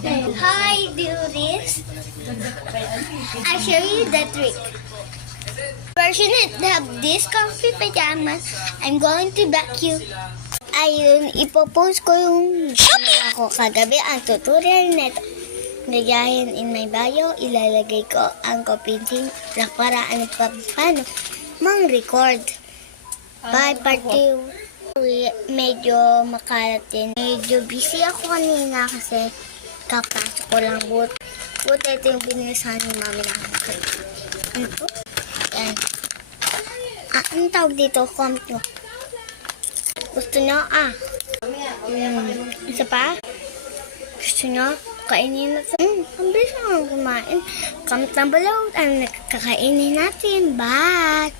How I do this? I show you the trick. Fortunate to have this comfy pajamas. I'm going to vacuum. Ayun, ipopost ko yung ako kagabi ang tutorial neto. Gayahin in my bio, ilalagay ko ang copy lang para paano mang-record. Bye, part 2. Medyo makalat din. Medyo busy ako kanina kasi kapasok ko lang buti ito yung binilisan ni mami na ako. Ano to? Yan. Anong tawag dito? Comment mo. Gusto nyo? Isa pa? Gusto nyo? Kainin natin. Ang bilis naman kumain. Comment down below. Ano nakakainin natin? Bye!